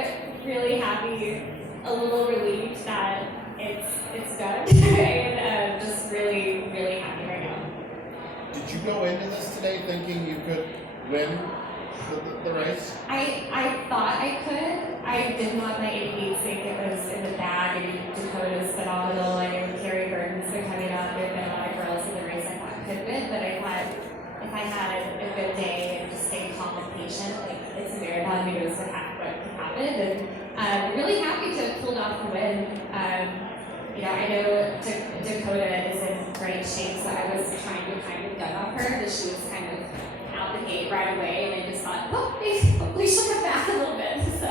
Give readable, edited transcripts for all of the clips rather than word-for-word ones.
I'm really happy, a little relieved that it's done, and just really, really happy right now. Did you go into this today thinking you could win the race? I thought I could. I did not my AP think it was in the bag, and Dakota's phenomenal. I know Carrie Burton's been coming up. There have been a lot of girls in the race I thought could win, but I thought if I had a good day and just stayed calm and patient, like it's a marathon, who knows what could happen. And really happy to have pulled off the win. I know Dakotah is in great shape, so I was trying to kind of gun off her, but she was kind of out the gate right away, and I just thought, hopefully she'll come back a little bit. So,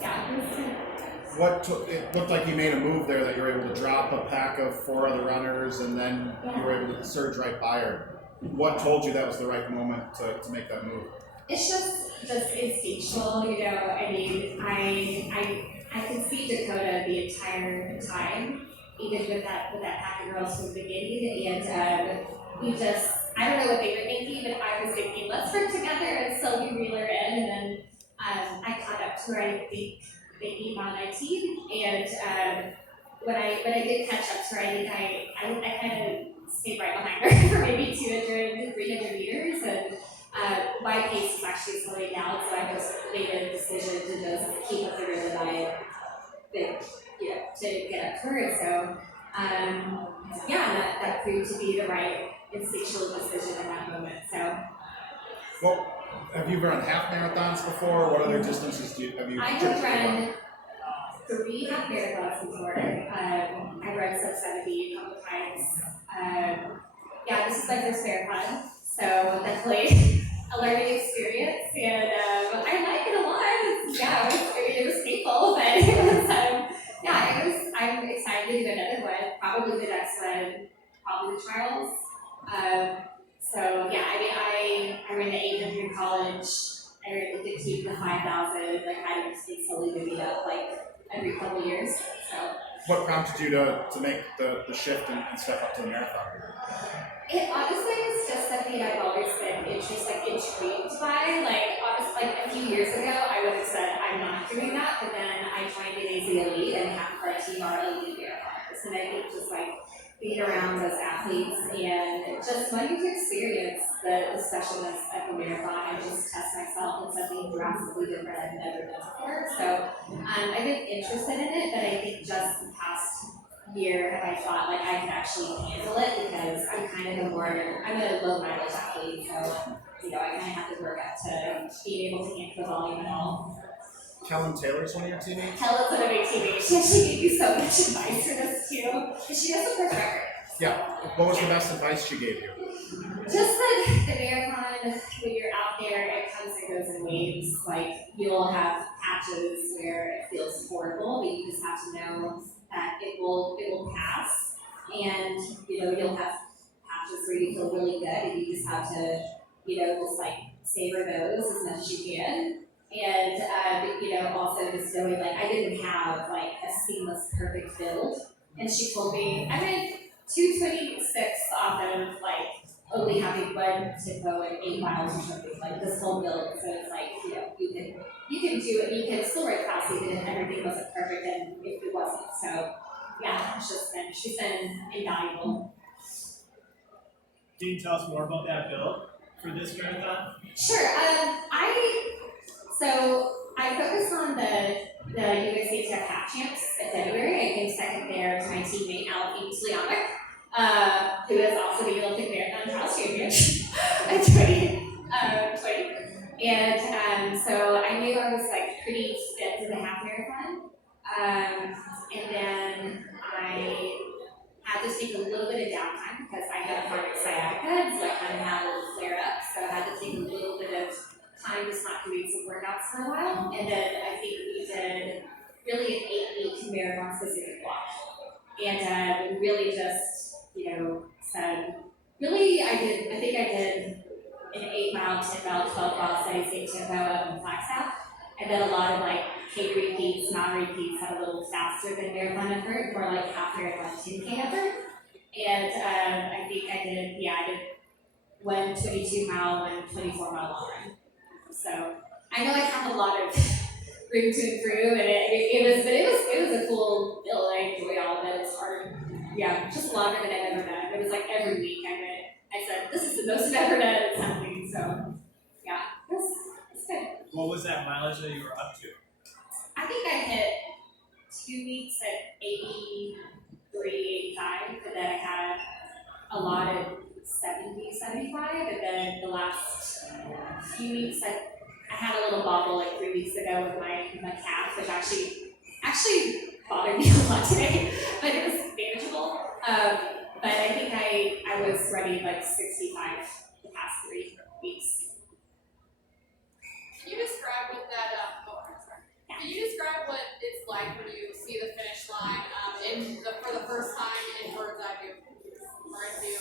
yeah, it was good. It looked like you made a move there that you were able to drop a pack of 4 other runners, and then you were able to surge right by her. What told you that was the right moment to make that move? It's just instinctual, I mean, I could see Dakotah the entire time, even with that pack of girls from the beginning, and I don't know what they were thinking, but I was thinking, let's work together and slowly reel her in, and then I caught up to her, I think, maybe about 19, and when I did catch up to her, I think I kind of stayed right behind her for maybe 200, 300 meters, and my pace was actually slowing down, so I just made a decision to just keep up the rhythm to get up to her, and so that proved to be the right instinctual decision in that moment. So, well, have you run half marathons before? What other distances have you? I have run 3 half marathons before. I've run sub 70 a couple times. This is my first marathon, so definitely a learning experience, and I like it a lot. It was painful, but it was I'm excited to do another one. Probably the next one, probably the trials. I ran the 800 college. I ran the 15, the 5,000. Like I just been slowly moving up every couple years. So. What prompted you to make the shift and step up to the marathon? It honestly is just something I've always been intrigued by. A few years ago, I would have said I'm not doing that, but then I joined the AZ Elite, and half of our team are elite marathoners, and I think just being around those athletes and just wanting to experience the specialness of the marathon and just test myself in something drastically different I've never done before. So I've been interested in it, but I think just the past year have I thought I could actually handle it, because I'm a low mileage athlete, so I kind of have to work up to being able to handle the volume and all. Kellen Taylor's one of your teammates? Kellen's one of my teammates. She actually gave me so much advice for this too, because she does a perfect record. Yeah. What was the best advice she gave you? Just that the marathon, when you're out there, it comes and goes in waves. You'll have patches where it feels horrible, but you just have to know that it will pass, and you'll have patches where you feel really good, and you just have to savor those as much as you can, and also just knowing I didn't have a seamless perfect build, and she told me I went 226 off of only having one tempo and 8 miles or something, this whole build, so it's you can do it, you can still run fast even if everything wasn't perfect and if it wasn't. So she's been invaluable. Can you tell us more about that build for this marathon? Sure. I focused on the USATF half champs in February. I came second there to my teammate Elisha, who is also the Olympic marathon trials champion at 20. And so I knew I was pretty fit for the half marathon. And then I had to take a little bit of downtime because I had chronic sciatica, so I kind of had a little flare up. So I had to take a little bit of time just not doing some workouts for a while. And then I think we did really an 8-week marathon specific block. And we really just, said, really, I think I did an 8-mile, 10-mile, 12-mile steady state tempo up in Flagstaff. And then a lot of K repeats, non-repeats, had a little faster than marathon effort, more half marathon 10K effort. And I think I did one 22-mile, one 24-mile long run. So I know I have a lot of room to improve, and it was a cool bill. I enjoyed all of it. It's hard, yeah, just longer than I've ever done. It was like every week I said, this is the most I've ever done at something. So yeah, it's good. What was that mileage that you were up to? I think I hit 2 weeks at 83, 85, but then I had a lot at 70, 75, and then the last few weeks I had a little bobble like 3 weeks ago with my calf, which actually bothered me a lot today, but it was manageable. But I think I was running like 65 the past 3 weeks. Can you describe what that, Can you describe what it's like when you see the finish line for the first time in bird's eye view? Bird's view.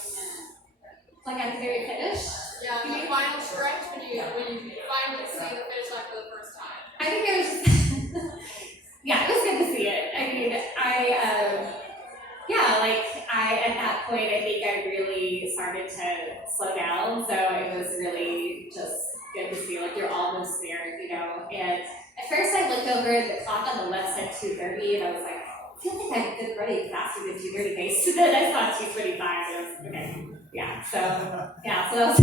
Like at the very finish? Yeah, the final stretch when you finally see the finish line for the first time. I think it was just, yeah, it was good to see it. I mean, at that point, I think I really started to slow down. So it was really just good to see, like, you're almost there, you know. And at first I looked over, the clock on the left said 2:30, and I was like, I feel like I've been running faster than 2:30 pace. And then I saw 2:25, and I was like, okay. Yeah, so that was,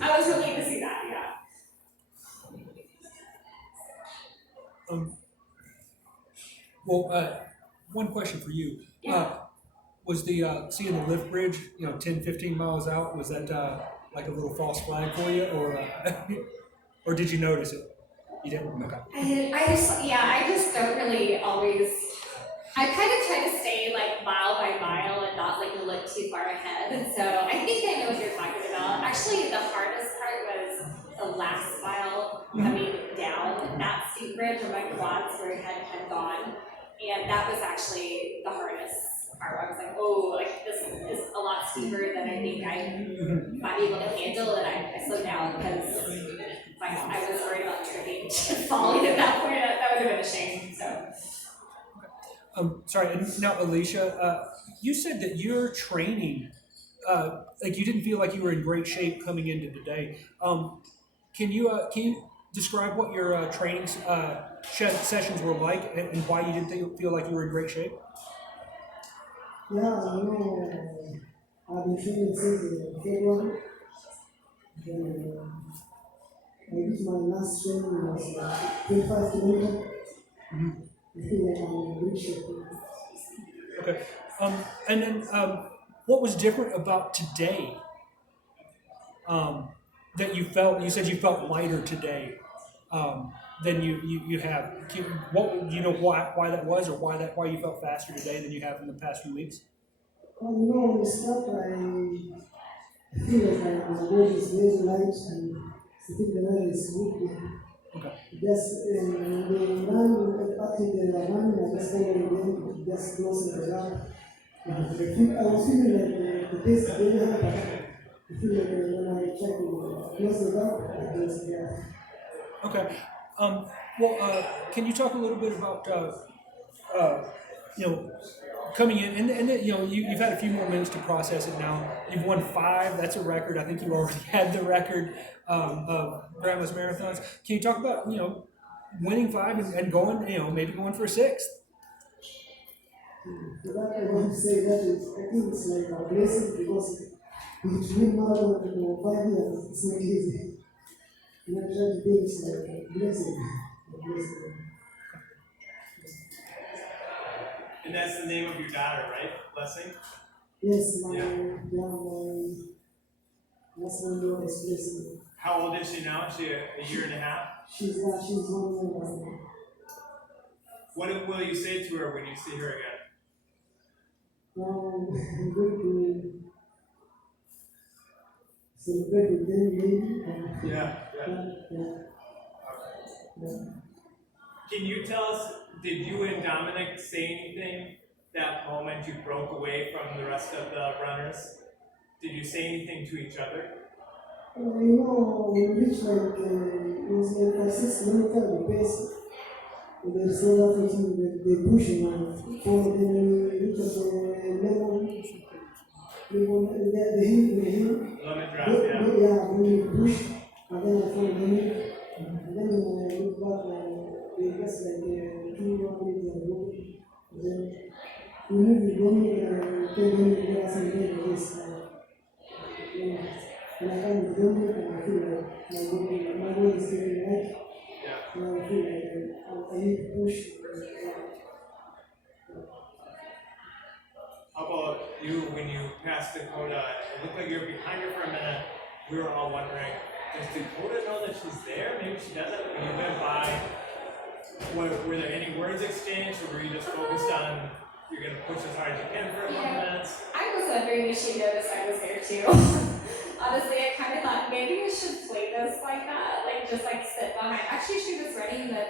I was relieved to see that, yeah. One question for you. Yeah. Was the seeing the lift bridge, 10, 15 miles out, was that like a little false flag for you, or did you notice it? You didn't? Okay. I just don't really always. I kind of try to stay like mile by mile and not like look too far ahead. And so I think I know what you're talking about. Actually, the hardest part was the last mile coming down that steep bridge where my quads had gone, and that was actually the hardest part. I was like, oh, like this is a lot steeper than I think I might be able to handle, and I slowed down because I was worried about tripping, falling at that point. That would have been a shame. So. Sorry, and now Elisha, you said that your training, like you didn't feel like you were in great shape coming into today. Can you describe what your training sessions were like and why you didn't feel like you were in great shape? Yeah, I've been training since February. I did my last training was 25 kilometers. I feel like I'm in good shape. Okay. And then what was different about today that you felt? You said you felt lighter today than you have. What do you know why that was, or why you felt faster today than you have in the past few weeks? When you start, I feel like my body is very light and I think the weather is good. Okay. Just when they run, after they are running, I just follow them, just close the ground. I was feeling like the pace is very high, but I feel like when I try to close the ground, I just Okay. Can you talk a little bit about coming in and you've had a few more minutes to process it now. You've won 5. That's a record. I think you already had the record of Grandma's marathons. Can you talk about winning 5 and going maybe going for a 6th? That I want to say that I think it's like a blessing because to win marathon for 5 years, it's not easy. And I try to do it like a blessing. And that's the name of your daughter, right? Blessing? Yes, my last one is Blessing. How old is she now? Is she a year and a half? She's 1 year. What will you say to her when you see her again? I'm going to celebrate with them maybe. Yeah. Can you tell us, did you and Dominic say anything that moment you broke away from the rest of the runners? Did you say anything to each other? When we reached it was like a 6 kilometer the pace. There's so much they push and for then we reach the level. The hill. Lemon drop, yeah. When we push, and then I follow the hill. And then when I look back, they just like 2 minutes and go. Then we move the Dominic and 10 minutes glass and then this. When I come with Dominic and I feel like my body is getting right. Yeah. And I feel like I need to push. How about you when you passed Dakotah? It looked like you were behind her for a minute. We were all wondering, does Dakotah know that she's there? Maybe she doesn't. When you went by, were there any words exchanged, or were you just focused on you're going to push as hard as you can for a couple minutes? I was wondering if she noticed I was there too. Honestly, I kind of thought maybe I should play this like that, like just like sit behind. Actually, she was running with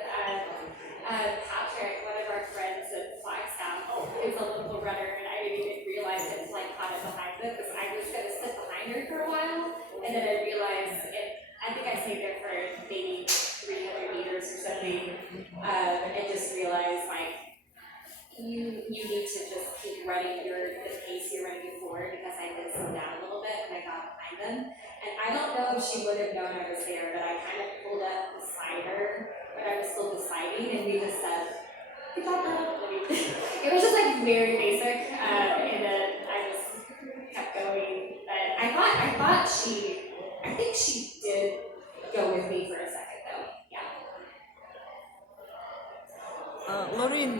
Patrick, one of our friends at Flagstaff. It's a local runner, and I didn't even realize it until I caught it behind them because I was going to sit behind her for a while, and then I realized I think I stayed there for maybe 300 meters or something, and just realized like you need to just keep running the pace you're running forward, because I did slow down a little bit when I got behind them. And I don't know if she would have known I was there, but I kind of pulled up beside her when I was still deciding, and we just said, good job, girl. It was just like very basic, and then I just kept going. But I think she did go with me for a second though, yeah. Lauren,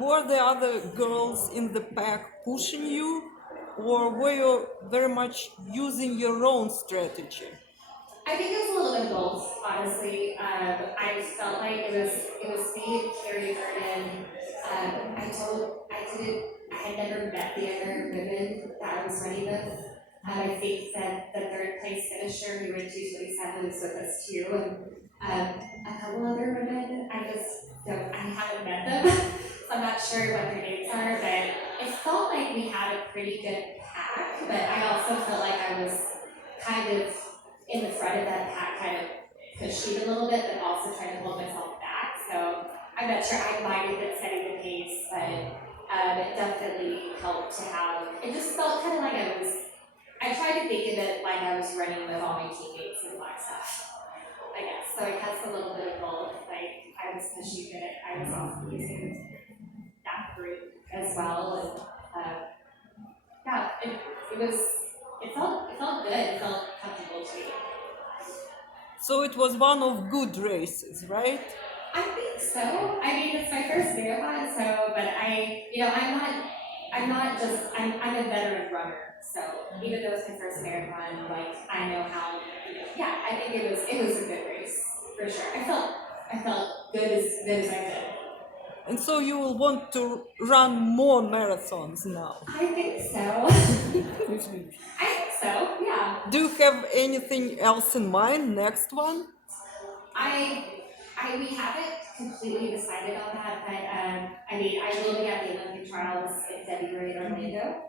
were the other girls in the pack pushing you, or were you very much using your own strategy? I think it was a little bit of both, honestly. I felt like it was me and Carrie Vernon. I had never met the other women that I was running with. I think that the third place finisher who ran 2:27 was with us too, and a couple other women. I haven't met them, so I'm not sure what their names are, but it felt like we had a pretty good pack, but I also felt like I was kind of in the front of that pack, kind of pushing a little bit, but also trying to hold myself back. So I'm not sure I might have been setting the pace, but it definitely helped to have, it just felt kind of like I tried to think of it like I was running with all my teammates in Flagstaff, I guess. So it has a little bit of both. Like I was pushing it, I was also using that group as well, and yeah, it felt good. It felt comfortable to me. So it was one of good races, right? I think so. I mean, it's my first marathon, so but I'm a veteran runner. So even though it's my first marathon, like I know how. Yeah, I think it was a good race for sure. I felt good as I could. And so you will want to run more marathons now. I think so. I think so. Yeah. Do you have anything else in mind? Next one? We haven't completely decided on that, but I mean, I will be at the Olympic trials in February in Orlando.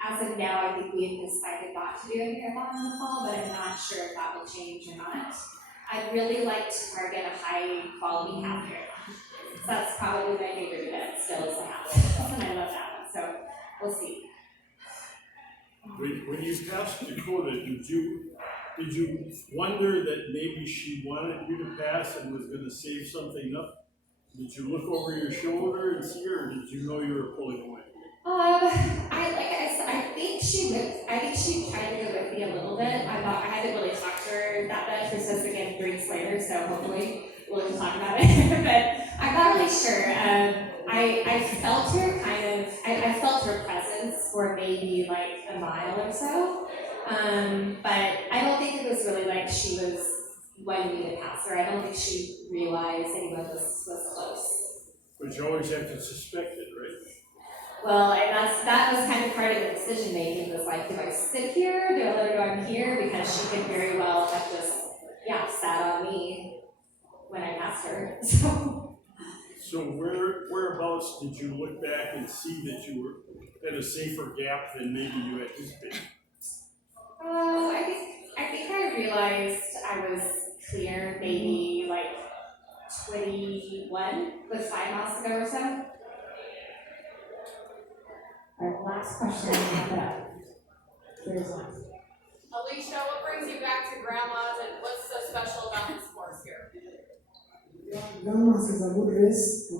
As of now, I think we have decided not to do a marathon in the fall, but I'm not sure if that will change or not. I'd really like to target a high quality half marathon. So that's probably my favorite event still is the half. And I love that one, so we'll see. When you passed Dakotah, did you wonder that maybe she wanted you to pass and was going to save something up? Did you look over your shoulder and see her, or did you know you were pulling away? I think she tried to go with me a little bit. I hadn't really talked to her that much. We're supposed to get drinks later, so hopefully we'll talk about it. But I'm not really sure. I felt her I felt her presence for maybe like a mile or so. But I don't think it was really like she was wanting me to pass her. I don't think she realized anyone was close. But you always have to suspect it, right? Well, and that was kind of part of the decision making, was like, do I sit here? Do I let her know I'm here? Because she could very well have just, sat on me when I passed her. So whereabouts did you look back and see that you were at a safer gap than maybe you anticipated? I think I realized I was clear maybe like 21 with 5 miles to go or so. All right, last question. Elisha, what brings you back to grandma's, and what's so special about this course here? Hagans is a good race.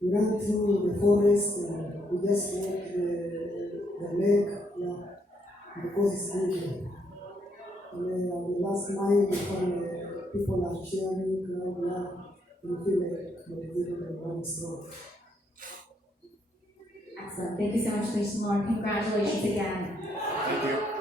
We ran through the forest and we just walked the lake, because it's good. And the last mile, people are cheering, you feel like motivated and running strong. Excellent. Thank you so much, Elisha Barno. Congratulations again. Thank you.